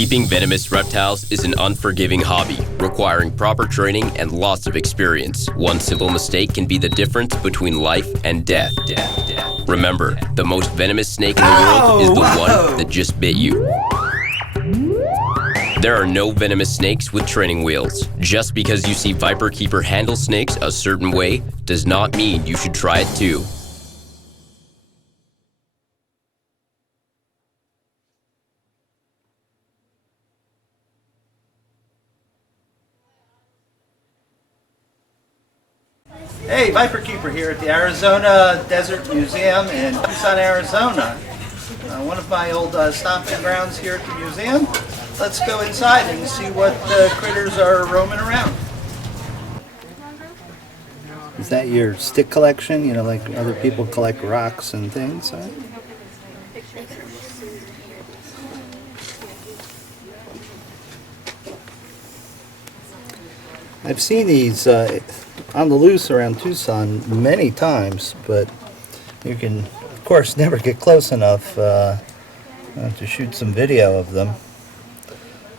Keeping venomous reptiles is an unforgiving hobby, requiring proper training and lots of experience. One simple mistake can be the difference between life and death. Remember, the most venomous snake in the world is the one that just bit you. There are no venomous snakes with training wheels. Just because you see viperkeeper handle snakes a certain way does not mean you should try it too. Hey, Viperkeeper here at the Arizona Desert Museum in Tucson, Arizona. One of my old stomping grounds here at the museum. Let's go inside and see what critters are roaming around. Is that your stick collection? You know, like other people collect rocks and things, huh? I've seen these on the loose around Tucson many times, but you can, of course, never get close enough to shoot some video of them.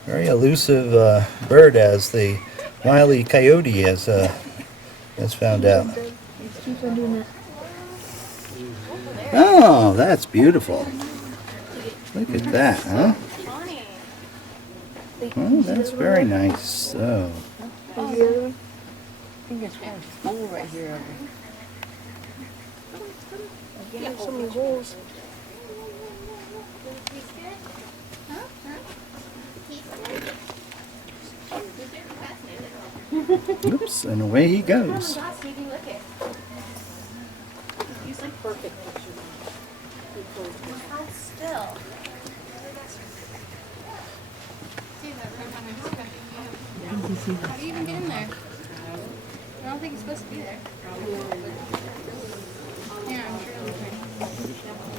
Very elusive bird, as the Wile E. Coyote has found out. Oh, that's beautiful. Look at that, huh? Oh, that's very nice. Oh. I think it's one spool right here. Yeah, so many holes. Oops, and away he goes. He's like perfect picture. Still. How do you even get in there? I don't think he's supposed to be there. Yeah, I'm sure it'll be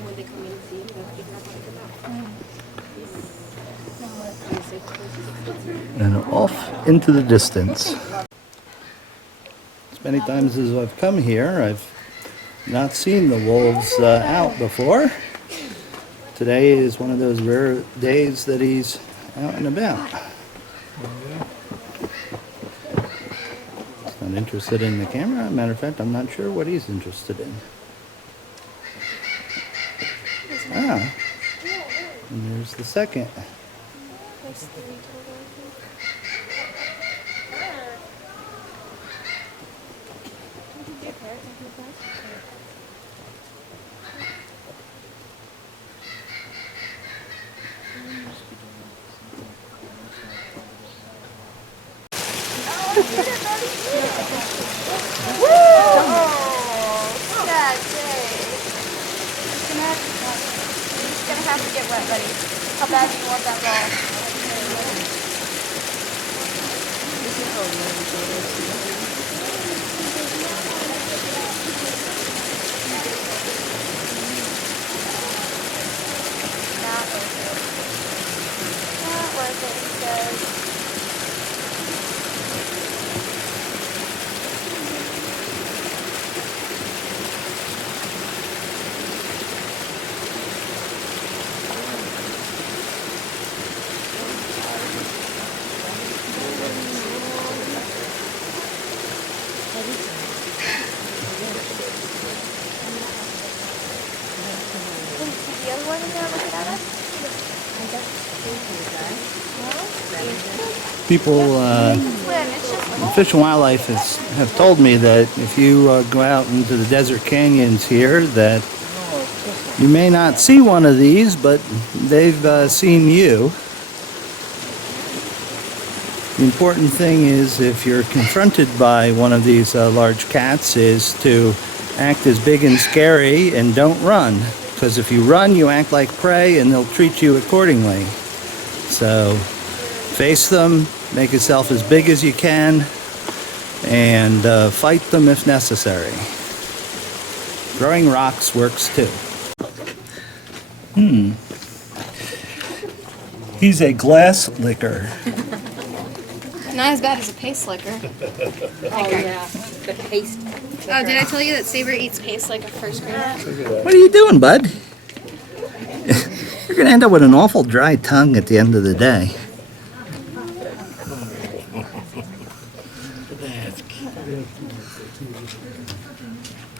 when they come in and see him, they'll figure out how to get out. And off into the distance. As many times as I've come here, I've not seen the wolves out before. Today is one of those rare days that he's out and about. He's not interested in the camera. Matter of fact, I'm not sure what he's interested in. Ah, and there's the second. You're gonna have to get wet, buddy. How bad do you want that ball? Not worth it. Not worth it, he says. The other one in there looking at us? People, Fish and Wildlife have told me that if you go out into the desert canyons here, that you may not see one of these, but they've seen you. The important thing is, if you're confronted by one of these large cats, is to act as big and scary and don't run. Because if you run, you act like prey and they'll treat you accordingly. So face them, make yourself as big as you can, and fight them if necessary. Throwing rocks works too. He's a glass licker. Not as bad as a paste licker. Oh yeah, the paste. Oh, did I tell you that Saber eats paste like a first grader? What are you doing, bud? You're going to end up with an awful dry tongue at the end of the day.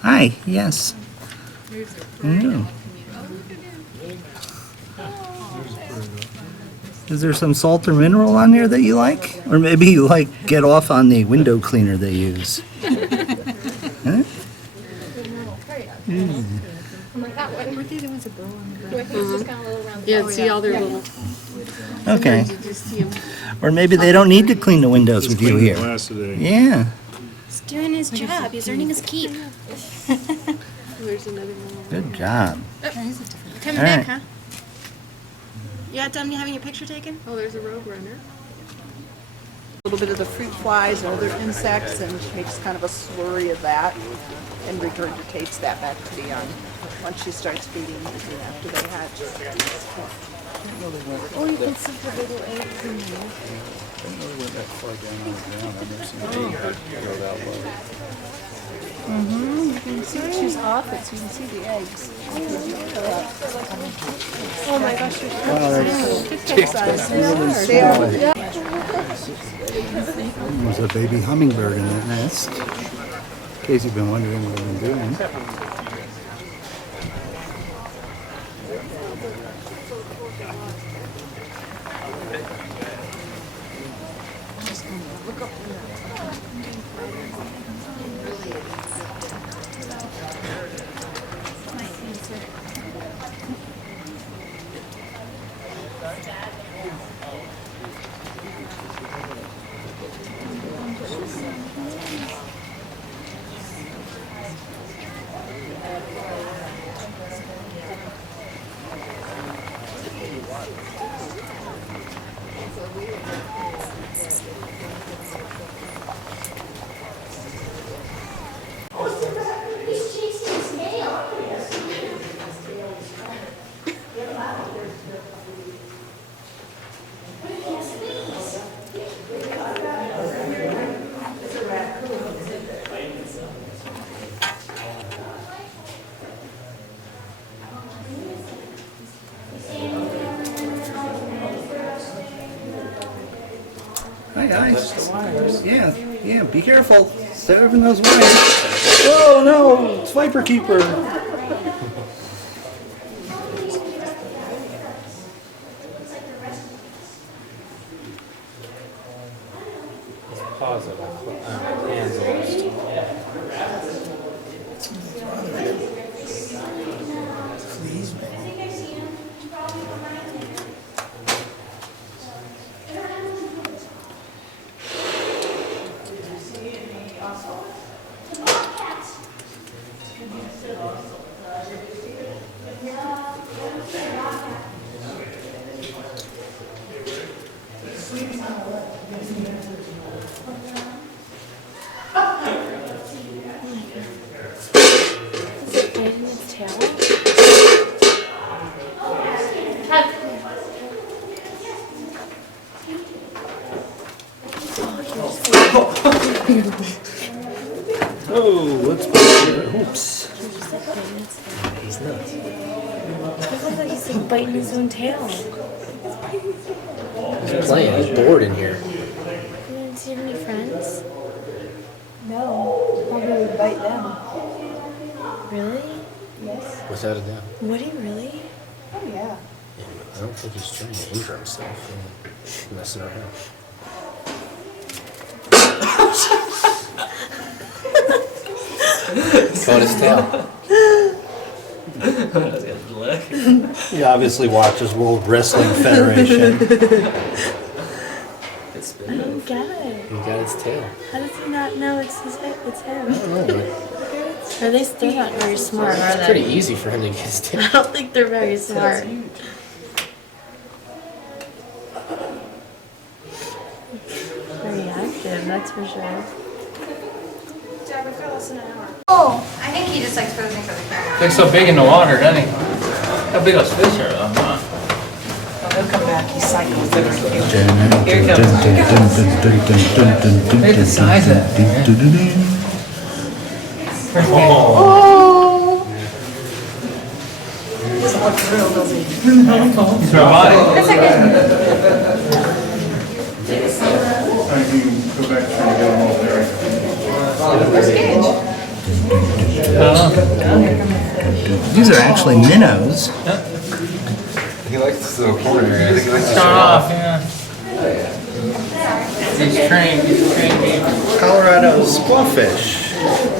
Hi, yes. Mm. Is there some salt or mineral on there that you like? Or maybe you like get off on the window cleaner they use? Huh? Yeah, see all their little. Okay. You just see 'em. Or maybe they don't need to clean the windows with you here. Yeah. He's doing his job. He's earning his keep. There's another one. Good job. Coming All back, right. huh? You got done having your picture taken? Oh, there's a road runner. A little bit of the fruit flies and other insects and makes kind of a slurry of that and regurgitates that back to the young once she starts feeding after they hatch. Oh, you can see the little eggs in there. You can see she's off it, so you can see the eggs. Oh my gosh, you're There's a baby hummingbird in that nest. In case you've been wondering what I've been doing. Hi guys. Yeah, be careful. Stay over those wires. Oh no, it's viperkeeper. Pause it. Hands almost. Biting its tail? Oh, let's put oops. He's nuts. I thought he's like biting his own tail. He's playing. He's bored in here. Does he have any friends? No, probably would bite them. Really? Yes. Without a doubt. Would he really? Oh yeah. Yeah, I don't think he's trying to injure himself and messing around. Caught his tail. He obviously watches World Wrestling Federation. I don't get it. He got its tail. How does he not know it's him? I don't know. Are they're not very smart, are It's they? pretty easy for him to get his tail. I don't think they're very smart. Very active, that's for sure. Oh, I think he just likes posing for the camera. Looks so big in the water, doesn't he? How big those fish are, though, huh? He'll come back, he cycles. Here he comes. Look at the size of that thing, man. Oh. That's okay. These are actually minnows. He likes this little corner area. I think he likes to show Start off. off, yeah. He's trained beaver. Colorado squawfish.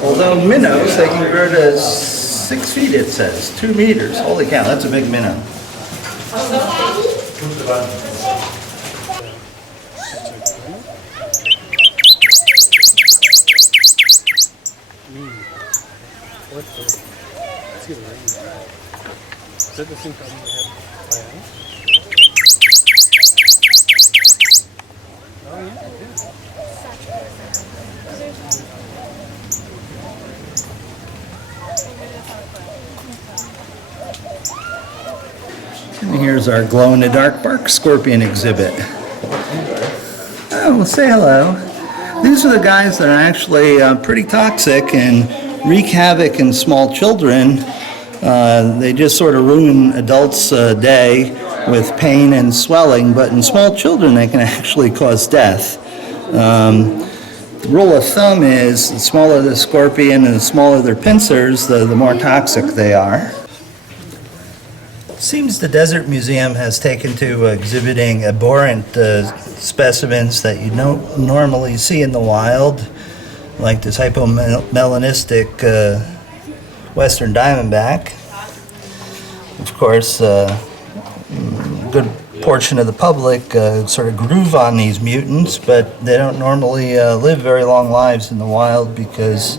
Although minnows, they can grow to 6 feet, it says, 2 meters. Holy cow, that's a big minnow. And here's our glow-in-the-dark bark scorpion exhibit. Oh, well, say hello. These are the guys that are actually pretty toxic and wreak havoc in small children. They just sort of ruin adults' day with pain and swelling, but in small children they can actually cause death. The rule of thumb is the smaller the scorpion and the smaller their pincers, the more toxic they are. Seems the Desert Museum has taken to exhibiting abhorrent specimens that you don't normally see in the wild, like this hypomelanistic western diamondback. Of course, a good portion of the public sort of groove on these mutants, but they don't normally live very long lives in the wild because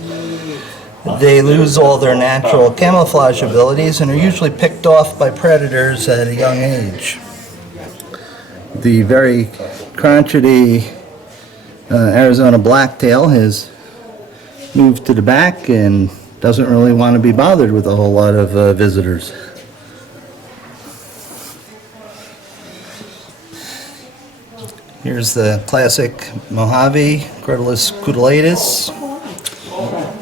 they lose all their natural camouflage abilities and are usually picked off by predators at a young age. The very crotchety Arizona blacktail has moved to the back and doesn't really want to be bothered with a whole lot of visitors. Here's the classic Mojave, Crotalus cutilatus.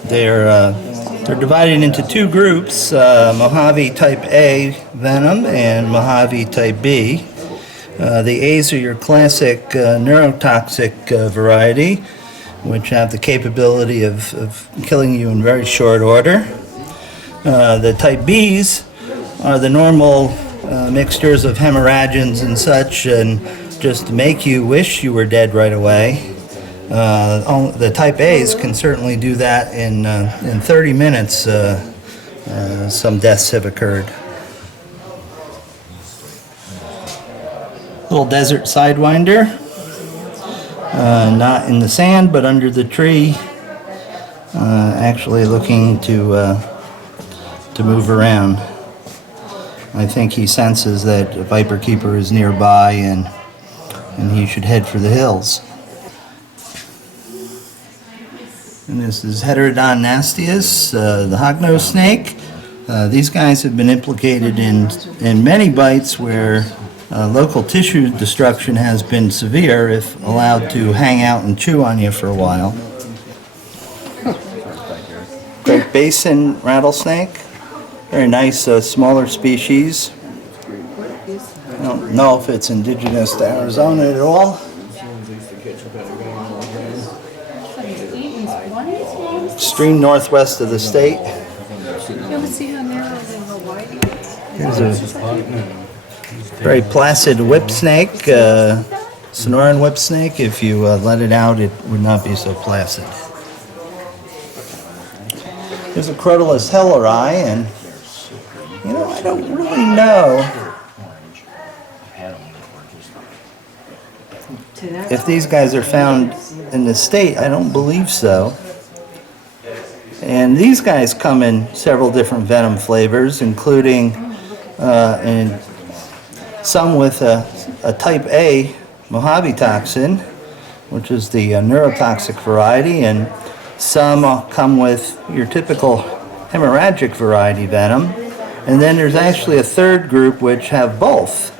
They're divided into two groups, Mojave type A venom and Mojave type B. The A's are your classic neurotoxic variety, which have the capability of killing you in very short order. The type B's are the normal mixtures of hemorrhagians and such, and just to make you wish you were dead right away. The type A's can certainly do that in 30 minutes. Some deaths have occurred. Little desert sidewinder, not in the sand but under the tree, actually looking to move around. I think he senses that a viperkeeper is nearby and he should head for the hills. And this is Heterodon nastius, the hognose snake. These guys have been implicated in many bites where local tissue destruction has been severe if allowed to hang out and chew on you for a while. Great Basin rattlesnake, very nice smaller species. I don't know if it's indigenous to Arizona at all. Extreme northwest of the state. Here's a very placid whip snake, Sonoran whip snake. If you let it out, it would not be so placid. There's a Crotalus helleri, and you know, I don't really know if these guys are found in the state. I don't believe so. And these guys come in several different venom flavors, including and some with a type A Mojave toxin, which is the neurotoxic variety, and some come with your typical hemorrhagic variety venom. And then there's actually a third group which have both.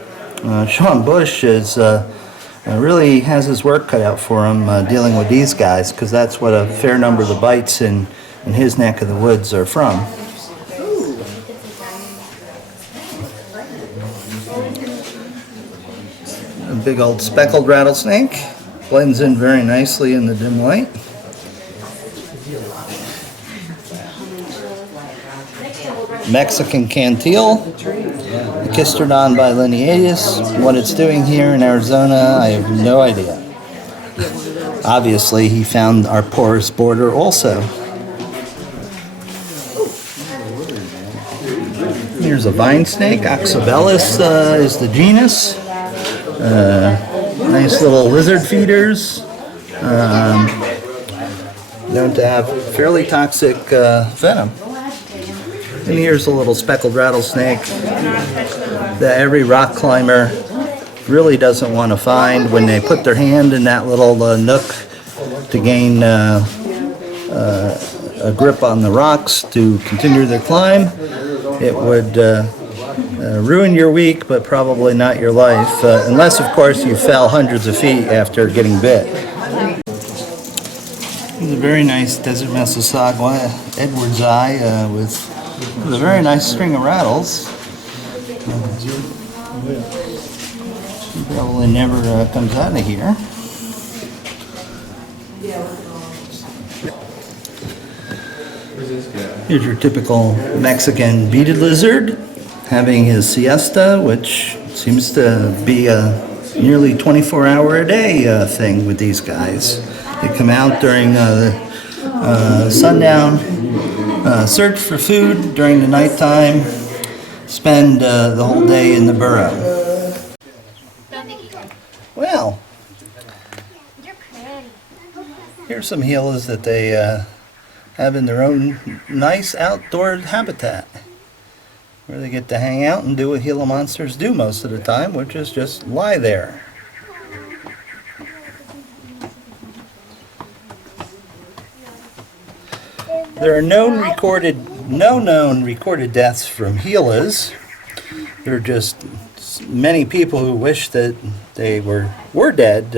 Sean Bush is really has his work cut out for him dealing with these guys, because that's what a fair number of the bites in his neck of the woods are from. A big old speckled rattlesnake. Blends in very nicely in the dim light. Mexican cantil, Chistrodon bilineatus. What it's doing here in Arizona, I have no idea. Obviously, he found our porous border also. Here's a vine snake. Oxybellus is the genus. Nice little lizard feeders. Known to have fairly toxic venom. And here's a little speckled rattlesnake that every rock climber really doesn't want to find when they put their hand in that little nook to gain a grip on the rocks to continue their climb. It would ruin your week, but probably not your life, unless, of course, you fell hundreds of feet after getting bit. It's a very nice desert Massasauga Edward's eye with a very nice string of rattles. He probably never comes out of here. Here's your typical Mexican beaded lizard having his siesta, which seems to be a nearly 24-hour-a-day thing with these guys. They come out during the sundown, search for food during the nighttime, spend the whole day in the burrow. Well, here's some Gilas that they have in their own nice outdoor habitat, where they get to hang out and do what Gila monsters do most of the time, which is just lie there. There are no known recorded deaths from Gilas. There are just many people who wish that they were dead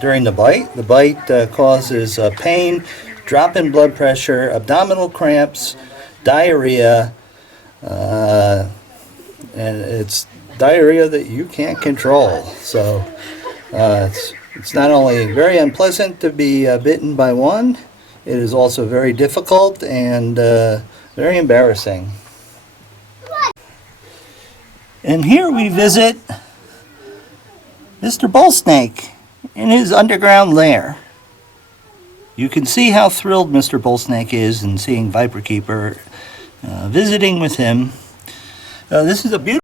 during the bite. The bite causes pain, drop in blood pressure, abdominal cramps, diarrhea, and it's diarrhea that you can't control. So it's not only very unpleasant to be bitten by one, it is also very difficult and very embarrassing. And here we visit Mr. Bull Snake in his underground lair. You can see how thrilled Mr. Bull Snake is in seeing Viperkeeper visiting with him. This is a beautiful